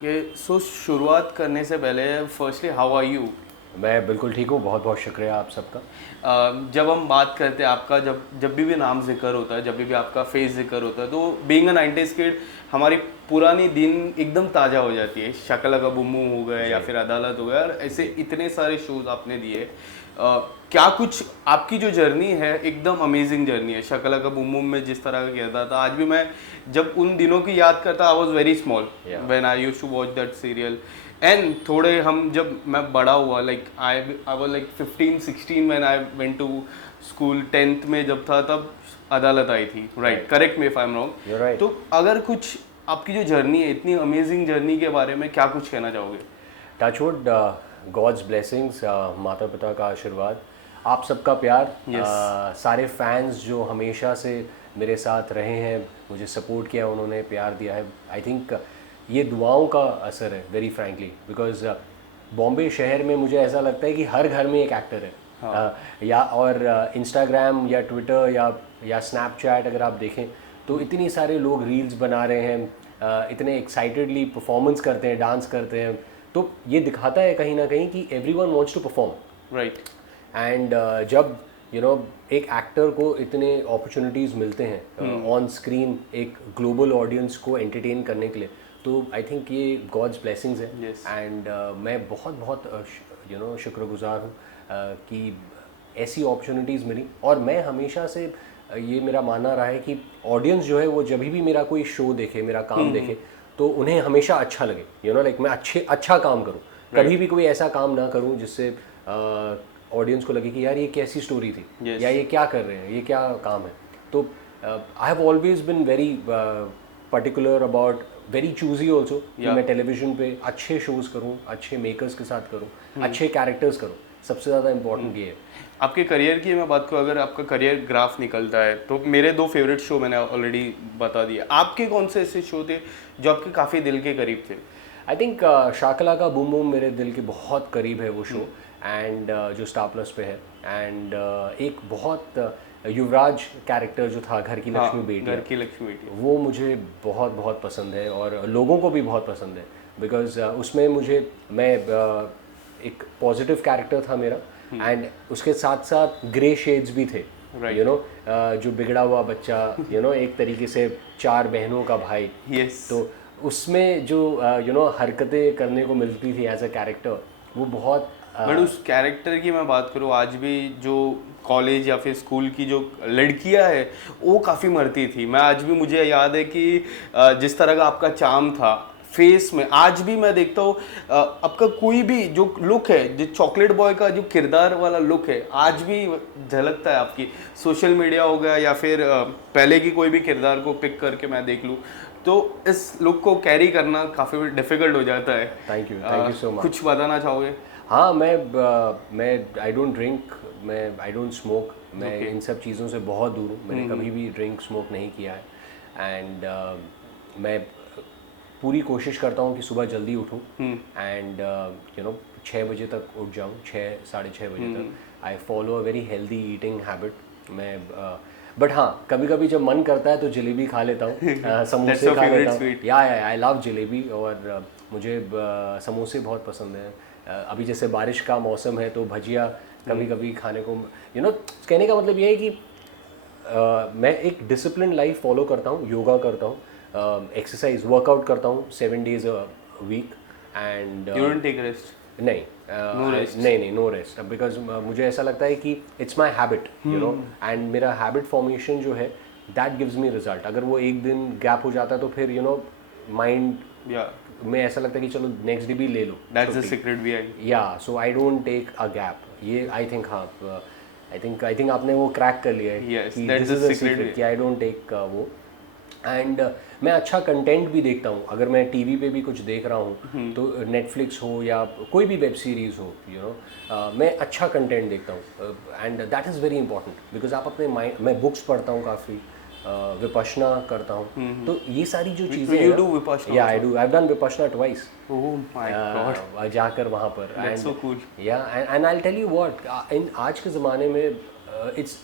सो शुरुआत करने से पहले फर्स्टली हाउ आर यू। मैं बिल्कुल ठीक हूँ। बहुत बहुत शुक्रिया आप सबका। जब हम बात करते हैं आपका, जब जब भी नाम जिक्र होता है, जब भी आपका फेस जिक्र होता है, तो बीइंग अ 90s किड हमारी पुरानी दिन एकदम ताज़ा हो जाती है। शकला का बुम बुम हो गया या फिर अदालत हो गया, और ऐसे इतने सारे शोज आपने दिए। क्या कुछ आपकी जो जर्नी है एकदम अमेजिंग जर्नी है। शकला का बुम बुम में जिस तरह का किया था, आज भी मैं जब उन दिनों की याद करता, I was very small when I used to watch that serial. And थोड़े हम जब मैं बड़ा हुआ, like I was like 15-16 when I went to school, 10th में जब था तब अदालत आई थी, right? Correct me if I am wrong. तो अगर कुछ आपकी जो जर्नी है, इतनी अमेजिंग जर्नी के बारे में क्या कुछ कहना चाहोगे? टचवुड, गॉड्स ब्लेसिंग्स, माता पिता का आशीर्वाद, आप सबका प्यार, सारे फैंस जो हमेशा से मेरे साथ रहे हैं, मुझे सपोर्ट किया, उन्होंने प्यार दिया है। आई थिंक ये दुआओं का असर है, वेरी फ्रैंकली, बिकॉज बॉम्बे शहर में मुझे ऐसा लगता है कि हर घर में एक एक्टर है। या और इंस्टाग्राम या ट्विटर या स्नैपचैट अगर आप देखें तो इतनी सारे लोग रील्स बना रहे हैं, इतने एक्साइटेडली परफॉर्मेंस करते हैं, डांस करते हैं। तो ये दिखाता है कहीं ना कहीं कि everyone wants to perform, right? And जब एक एक्टर को इतने अपॉर्चुनिटीज़ मिलते हैं ऑन स्क्रीन एक ग्लोबल ऑडियंस को एंटरटेन करने के लिए, तो आई थिंक ये गॉड्स ब्लेसिंग्स है। एंड मैं बहुत बहुत शुक्रगुजार हूँ कि ऐसी अपॉर्चुनिटीज़ मिली। और मैं हमेशा से ये मेरा मानना रहा है कि ऑडियंस जो है वो जब भी मेरा कोई शो देखे, मेरा काम देखे, तो उन्हें हमेशा अच्छा लगे। लाइक मैं अच्छा काम करूँ, कभी भी कोई ऐसा काम ना करूँ जिससे ऑडियंस को लगे कि यार ये कैसी स्टोरी थी, या ये क्या कर रहे हैं, ये क्या काम है। तो I have always been very particular about, very choosy also, कि मैं टेलीविज़न पे अच्छे शोज़ करूँ, अच्छे मेकर्स के साथ करूँ, अच्छे कैरेक्टर्स करूँ। सबसे ज़्यादा इम्पोर्टेंट ये है। आपके करियर की मैं बात करूँ, अगर आपका करियर ग्राफ निकलता है, तो मेरे 2 फेवरेट शो मैंने ऑलरेडी बता दिए। आपके कौन से ऐसे शो थे जो आपके काफ़ी दिल के करीब थे? आई थिंक शाकला का बूम बूम मेरे दिल के बहुत करीब है वो शो, एंड जो स्टार प्लस पे है। एंड एक बहुत युवराज कैरेक्टर जो था, घर की लक्ष्मी बेटी, वो मुझे बहुत बहुत पसंद है और लोगों को भी बहुत पसंद है। बिकॉज उसमें मैं एक पॉजिटिव कैरेक्टर था मेरा, एंड उसके साथ साथ ग्रे शेड्स भी थे। जो बिगड़ा हुआ बच्चा, एक तरीके से 4 बहनों का भाई। तो उसमें जो हरकतें करने को मिलती थी एज अ कैरेक्टर, वो बहुत बट उस कैरेक्टर की मैं बात करूँ, आज भी जो कॉलेज या फिर स्कूल की जो लड़कियां है वो काफ़ी मरती थी। मैं आज भी, मुझे याद है कि जिस तरह का आपका चार्म था फेस में, आज भी मैं देखता हूँ आपका कोई भी जो लुक है, जो चॉकलेट बॉय का जो किरदार वाला लुक है, आज भी झलकता है आपकी। सोशल मीडिया हो गया या फिर पहले की कोई भी किरदार को पिक करके मैं देख लूँ, तो इस लुक को कैरी करना काफ़ी डिफिकल्ट हो जाता है। Thank you so much. कुछ बताना चाहोगे? हाँ, मैं I don't drink, I don't smoke, मैं इन सब चीज़ों से बहुत दूर हूँ। मैंने कभी भी ड्रिंक स्मोक नहीं किया है। एंड मैं पूरी कोशिश करता हूँ कि सुबह जल्दी उठूँ, एंड 6 बजे तक उठ जाऊँ, 6-6:30 बजे तक। I follow a very healthy eating habit. मैं बट हाँ, कभी कभी जब मन करता है तो जलेबी खा लेता हूँ, समोसे खा लेता हूँ। या आई लव जलेबी, और मुझे समोसे बहुत पसंद हैं। अभी जैसे बारिश का मौसम है तो भजिया कभी कभी खाने को, कहने का मतलब ये है कि मैं एक डिसिप्लिन लाइफ फॉलो करता हूँ, योगा करता हूँ, एक्सरसाइज वर्कआउट करता हूँ 7 days a week. And you don't take rest? नहीं, नहीं, नो रेस्ट, बिकॉज मुझे ऐसा लगता है कि इट्स माई हैबिट, एंड मेरा हैबिट फॉर्मेशन जो है दैट गिव्स मी रिजल्ट। अगर वो एक दिन गैप हो जाता है तो फिर माइंड में ऐसा लगता है कि चलो नेक्स्ट डे भी ले लो। दैट्स द सीक्रेट भी है। Yeah so I don't take a gap. ये आई थिंक, हाँ, आई थिंक आपने वो क्रैक कर लिया है कि दिस इज द सीक्रेट, कि आई डोंट टेक वो। एंड मैं अच्छा कंटेंट भी देखता हूँ। अगर मैं टीवी पे भी कुछ देख रहा हूँ तो नेटफ्लिक्स हो या कोई भी वेब सीरीज़ हो, मैं अच्छा कंटेंट देखता हूँ, and that is very important. Because आप अपने माइंड, मैं बुक्स पढ़ता हूँ काफ़ी, विपश्यना करता हूँ। तो ये सारी जो चीज़ें, you do Vipassana? Yeah I do, I have done Vipassana twice. Oh my god, जाकर वहाँ पर, that's so cool. Yeah and I will tell you what, in आज के ज़माने में इट्स,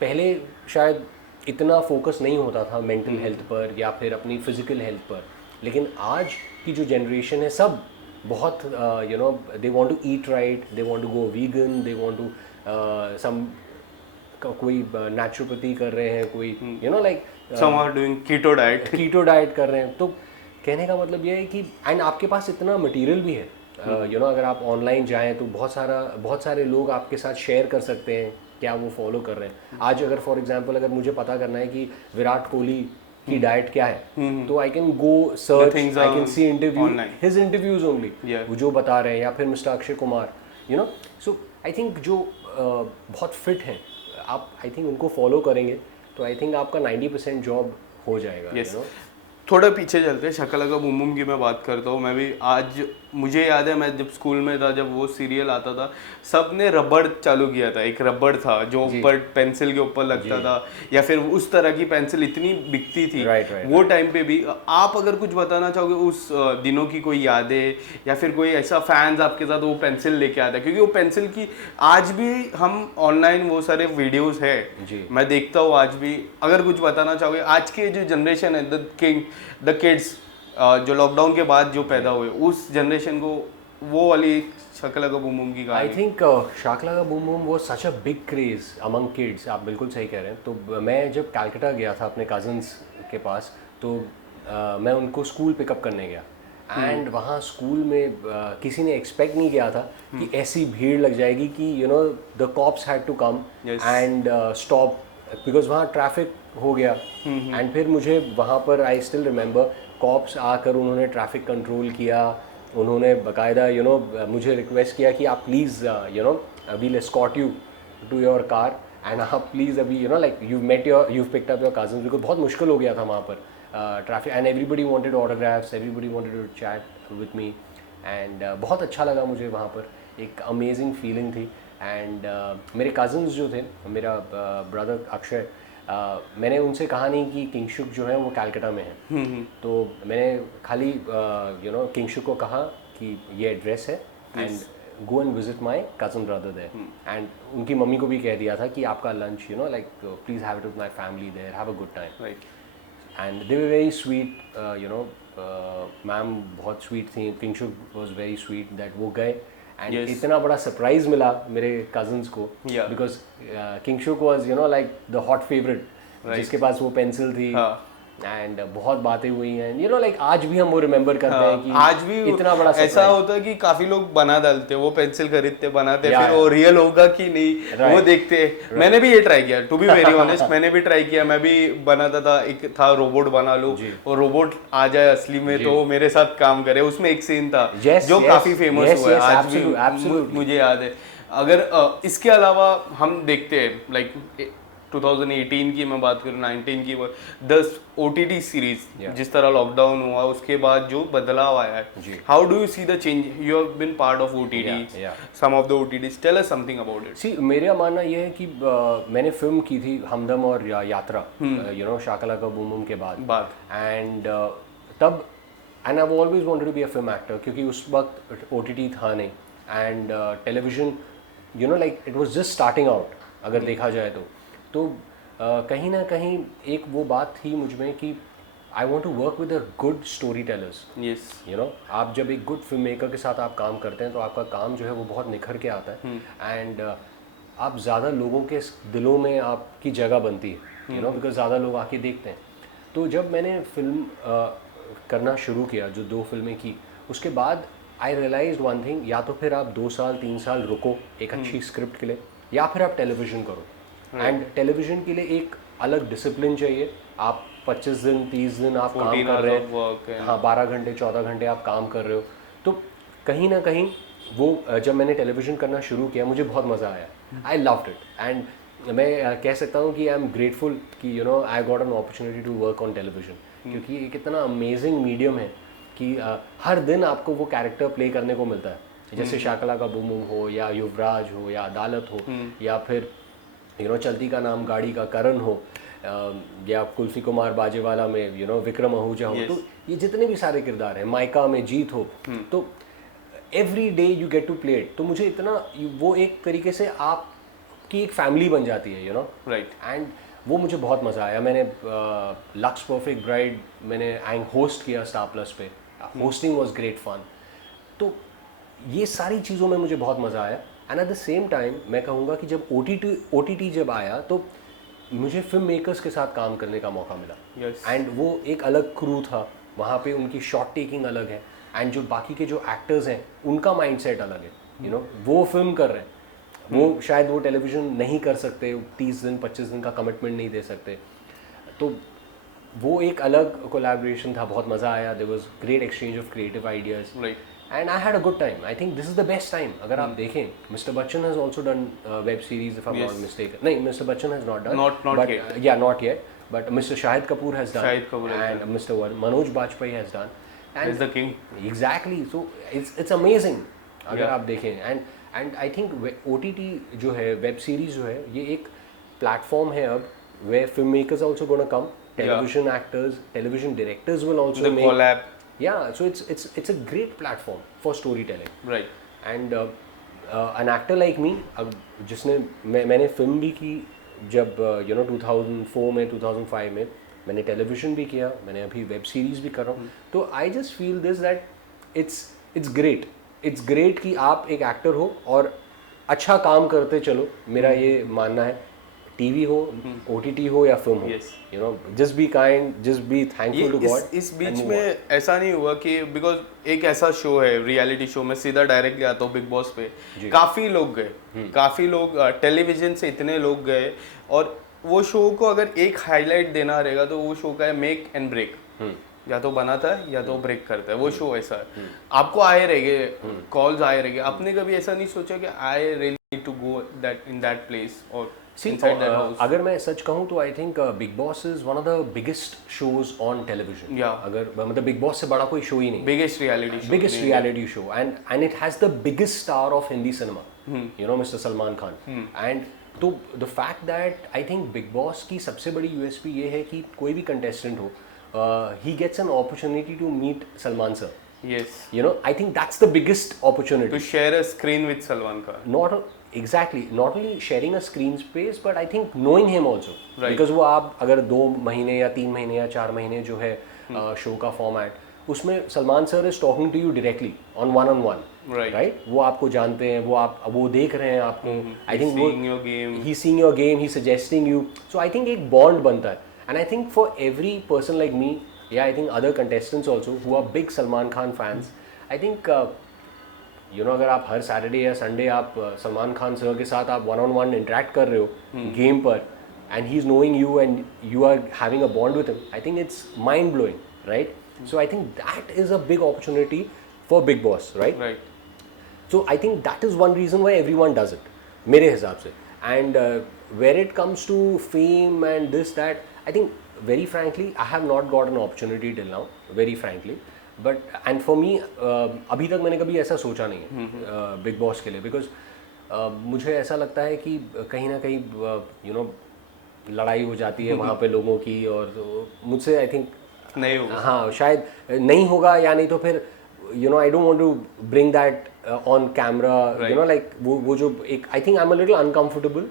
पहले शायद इतना फोकस नहीं होता था मेंटल हेल्थ पर या फिर अपनी फिजिकल हेल्थ पर, लेकिन आज की जो जनरेशन है सब बहुत you know they want to eat right, they want to go vegan, they want to some कोई नेचुरोपैथी कर रहे हैं, कोई you know like some are doing keto diet. Keto diet कर रहे हैं। तो कहने का मतलब ये है कि एंड आपके पास इतना मटेरियल भी है, यू नो अगर आप ऑनलाइन जाएं तो बहुत सारे लोग आपके साथ शेयर कर सकते हैं क्या वो फॉलो कर रहे हैं। आज अगर फॉर एग्जांपल अगर मुझे पता करना है कि विराट कोहली की डाइट क्या है, तो I can go search, I can see interview his interviews only, वो जो बता रहे हैं, या फिर mister Akshay Kumar, you know. So I think जो बहुत फिट हैं आप, आई थिंक उनको फॉलो करेंगे तो आई थिंक आपका 90% जॉब हो जाएगा, यू नो। थोड़ा पीछे चलते हैं, शकलका बूम बूम की मैं बात करता हूँ। मैं भी आज मुझे याद है, मैं जब स्कूल में था, जब वो सीरियल आता था, सब ने रबड़ चालू किया था। एक रबड़ था जो ऊपर पेंसिल के ऊपर लगता था, या फिर उस तरह की पेंसिल इतनी बिकती थी वो टाइम पे भी। आप अगर कुछ बताना चाहोगे उस दिनों की कोई यादें, या फिर कोई ऐसा फैंस आपके साथ वो पेंसिल लेके आता है? क्योंकि वो पेंसिल की आज भी हम ऑनलाइन वो सारे वीडियोस है मैं देखता हूँ आज भी। अगर कुछ बताना चाहोगे आज के जो जनरेशन है, द किड्स जो लॉकडाउन के बाद जो पैदा हुए, उस जनरेशन को वो वाली शकलका बूम बूम की I think Shakalaka boom boom वो such a big craze among kids. आप बिल्कुल सही कह रहे हैं। तो मैं जब कलकत्ता गया था अपने कजन्स के पास, तो मैं उनको स्कूल पिकअप करने गया, एंड वहाँ स्कूल में किसी ने एक्सपेक्ट नहीं किया था कि ऐसी भीड़ लग जाएगी कि you know the cops had to come and stop, because वहाँ ट्रैफिक हो गया। एंड फिर मुझे वहाँ पर आई स्टिल रिमेंबर कॉप्स आकर उन्होंने ट्रैफिक कंट्रोल किया, उन्होंने बाकायदा यू नो मुझे रिक्वेस्ट किया कि आप please you know we'll escort you to your car, and आप प्लीज़ अभी you know like you've picked up your cousins, because बहुत मुश्किल हो गया था वहाँ पर traffic, and everybody wanted autographs, everybody wanted to chat with me, and बहुत अच्छा लगा मुझे वहाँ पर, एक अमेजिंग फीलिंग थी। एंड मेरे कज़न्स जो थे, मेरा ब्रदर अक्षय, मैंने उनसे कहा नहीं कि किंगशुक जो है वो कलकत्ता में है, तो मैंने खाली यू नो किंगशुक को कहा कि ये एड्रेस है and go and visit my cousin brother there, and उनकी मम्मी को भी कह दिया था कि आपका lunch you know like please have it with my family there, have a good time, right. And they were very sweet, you know ma'am बहुत sweet थी, Kingshuk was very sweet that वो गए, एंड इतना बड़ा सरप्राइज मिला मेरे cousins को, because Kingshuk was you know like the hot favourite, जिसके पास वो पेंसिल थी, एंड बहुत बातें हुई हैं, यू नो लाइक आज भी हम वो रिमेंबर करते हैं कि आज भी इतना बड़ा ऐसा होता है कि काफी लोग बना डालते, वो पेंसिल खरीदते बनाते, फिर वो रियल होगा कि नहीं वो देखते। मैंने भी ये ट्राई किया, टू बी वेरी ऑनेस्ट, मैंने भी ट्राई किया, मैं भी बनाता था। एक था रोबोट बना लो और रोबोट आ जाए असली में तो वो मेरे साथ काम करे। उसमें एक सीन था जो काफी फेमस हुआ है, आज भी मुझे याद है। अगर इसके अलावा हम देखते हैं लाइक 2018 की मैं बात करूँ, 19 की, 10 OTT सीरीज जिस तरह लॉकडाउन हुआ उसके बाद जो बदलाव आया है, how do you see the change? You have been part of OTT, some of the OTTs, tell us something about it. See मेरा मानना ये है कि मैंने फिल्म की थी हमदम और Yatra, you know Shakalaka boom boom के बाद, एंड तब and I always wanted to be a film actor, क्योंकि उस वक्त OTT था नहीं, and television you know like it was just starting out अगर देखा जाए तो कहीं ना कहीं एक वो बात थी मुझ में कि I want to work with a good story tellers. Yes, you know आप जब एक गुड फिल्म मेकर के साथ आप काम करते हैं तो आपका काम जो है वो बहुत निखर के आता है, एंड आप ज़्यादा लोगों के दिलों में आपकी जगह बनती है, यू नो बिकॉज ज़्यादा लोग आके देखते हैं। तो जब मैंने फिल्म करना शुरू किया, जो 2 फिल्में की, उसके बाद आई रियलाइज वन थिंग, या तो फिर आप 2 साल 3 साल रुको एक अच्छी स्क्रिप्ट के लिए, या फिर आप टेलीविज़न करो। एंड टेलीविज़न के लिए एक अलग डिसिप्लिन चाहिए। आप 25 दिन 30 दिन आप काम कर रहे हैं, हाँ 12 घंटे 14 घंटे आप काम कर रहे हो, तो कहीं ना कहीं वो जब मैंने टेलीविज़न करना शुरू किया मुझे बहुत मज़ा आया, आई लव्ड इट, एंड मैं कह सकता हूँ कि आई एम ग्रेटफुल कि you know I got an opportunity to work on television, क्योंकि एक इतना अमेजिंग मीडियम है कि हर दिन आपको वो कैरेक्टर प्ले करने को मिलता है, जैसे शकलका बूम बूम हो, या युवराज हो, या अदालत हो, या फिर यू नो चलती का नाम गाड़ी का करण हो, या कुल्फी कुमार बाजेवाला में यू नो विक्रम आहूजा हो, तो ये जितने भी सारे किरदार हैं, माइका में जीत हो, तो every day you get to play it, तो मुझे इतना वो एक तरीके से आपकी एक फैमिली बन जाती है, यू नो, राइट। एंड वो मुझे बहुत मज़ा आया। मैंने लक्स परफेक्ट ब्राइड मैंने होस्ट किया स्टार प्लस पे होस्टिंग वाज ग्रेट फन. तो ये सारी चीज़ों में मुझे बहुत मज़ा आया. And at the same time मैं कहूँगा कि जब OTT जब आया तो मुझे फिल्म मेकर्स के साथ काम करने का मौका मिला. Yes. एंड वो एक अलग क्रू था, वहाँ पे उनकी शॉट टेकिंग अलग है, एंड जो बाकी के जो एक्टर्स हैं उनका माइंडसेट अलग है. वो फिल्म कर रहे हैं, वो शायद वो टेलीविज़न नहीं कर सकते, 30 दिन 25 दिन का कमिटमेंट नहीं दे सकते. तो वो एक अलग कोलैबोरेशन था, बहुत मज़ा आया. There was great exchange of creative ideas and I had a good time. I think this is the best time. अगर आप देखें, mister Bachchan has also done web series if I am not mistaken. नहीं, mister Bachchan has not done, not yet, but mister Shahid Kapoor has done, and mister Manoj Bajpayee has done, and the king. Exactly. So it's amazing अगर आप देखें. And I think OTT जो है, web series जो है, ये एक प्लेटफॉर्म है अब where filmmakers also going to come, television actors, television directors will also make collab. Yeah, so it's a great platform for storytelling. Right. And an actor like me, जिसने मैंने film भी की जब 2004 में 2005 में, मैंने टेलीविज़न भी किया, मैंने अभी वेब सीरीज़ भी कर रहा हूँ. तो I just feel this that it's great कि आप एक एक्टर हो और अच्छा काम करते चलो. मेरा ये मानना है, टीवी हो, OTT हो या फिल्म हो, just be kind, just be thankful to God. इस बीच में ऐसा नहीं हुआ कि बिकॉज एक ऐसा शो है, रियलिटी शो, में सीधा डायरेक्टली आता हूँ बिग बॉस पे, काफ़ी लोग गए, काफ़ी लोग टेलीविजन से इतने लोग गए, और वो शो को अगर एक हाईलाइट देना रहेगा तो वो शो का है मेक एंड ब्रेक. या तो बनाता है या तो ब्रेक करता है. वो शो ऐसा है, आपको आए रहेंगे कॉल्स, आए रहेंगे. आपने कभी ऐसा नहीं सोचा कि I really need to go that in that place और अगर मैं सच कहूँ तो I think big Boss is one of the biggest shows on television. अगर मतलब बिग बॉस से बड़ा कोई शो ही नहीं. Biggest reality show and it has the biggest star of Hindi cinema, mister Salman Khan. And तो the fact that I think big Boss की सबसे बड़ी USP ये है कि कोई भी कंटेस्टेंट हो, he gets an opportunity to meet Salman sir. Yes. I think that's the biggest opportunity. To share a screen with Salman Khan. Not only sharing a screen space, but I think knowing him also. Right. Because वो आप अगर 2 महीने या 3 महीने या 4 महीने जो है शो का फॉर्मेट, उसमें Salman sir is talking to you directly on one-on-one. Right? वो आपको जानते हैं, वो देख रहे हैं आपको. I think he's seeing your game, he's suggesting you. So I think एक bond बनता है. And I think for every person like me, I think other contestants also who are big Salman Khan fans, I think अगर आप हर Saturday या Sunday आप Salman Khan sir के साथ आप one-on-one इंटरेक्ट कर रहे हो गेम पर, and he's knowing you and you are having a bond with him, I think it's mind blowing, right? So I think that is a big opportunity for Big Boss, right? So I think that is one reason why everyone does it, मेरे हिसाब से. And where it comes to fame and this that, I think very frankly I have not got an opportunity till now, very frankly. But and for me अभी तक मैंने कभी ऐसा सोचा नहीं है बिग बॉस के लिए, बिकॉज मुझे ऐसा लगता है कि कहीं ना कहीं लड़ाई हो जाती है वहाँ पे लोगों की, और मुझसे आई थिंक नहीं होगा. हाँ, शायद नहीं होगा, या नहीं तो फिर I don't want to bring that on camera, like वो जो एक I think I am a little uncomfortable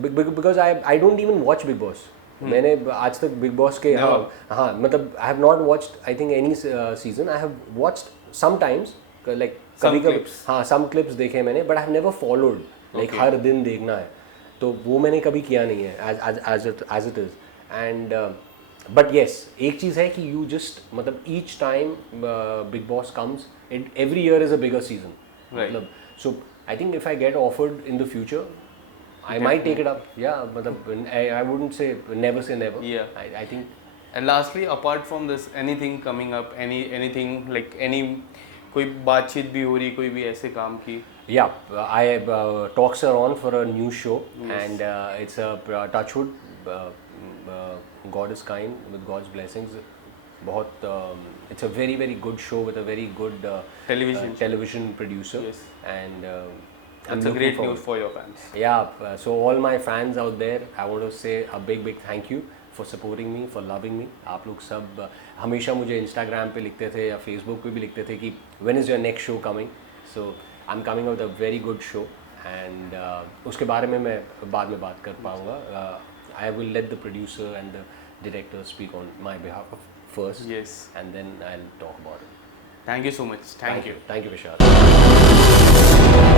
because I don't even watch Bigg Boss. मैंने आज तक बिग बॉस के हाँ मतलब I have not watched I think any season. I have watched sometimes, like कभी हाँ सम क्लिप्स देखे मैंने, but I have never followed like हर दिन देखना है, तो वो मैंने कभी किया नहीं है as it is. And but yes, एक चीज़ है कि यू जस्ट मतलब each time Bigg Boss comes, every year is a bigger season. मतलब so I think if I get offered in the future, I might take it up. Yeah, but I wouldn't say never say never. Yeah. I think. And lastly, apart from this, anything coming up, anything like any कोई बातचीत भी हो रही, कोई भी ऐसे काम की? Yeah, talks are on for a new show, and it's a Touchwood. God is kind, with God's blessings. बहुत it's a very very good show with a very good television producer. Yes. And that's a great news for your fans. Yeah, so all my fans out there, I want to say a big thank you for supporting me, for loving me. आप लोग सब हमेशा मुझे Instagram पे लिखते थे या Facebook पे भी लिखते थे कि when is your next show coming? So I'm coming out with a very good show, and उसके बारे में मैं बाद में बात कर पाऊँगा. I will let the producer and the director speak on my behalf first, Yes. and then I'll talk about it. Thank you so much. Thank you. Thank you, Vishal.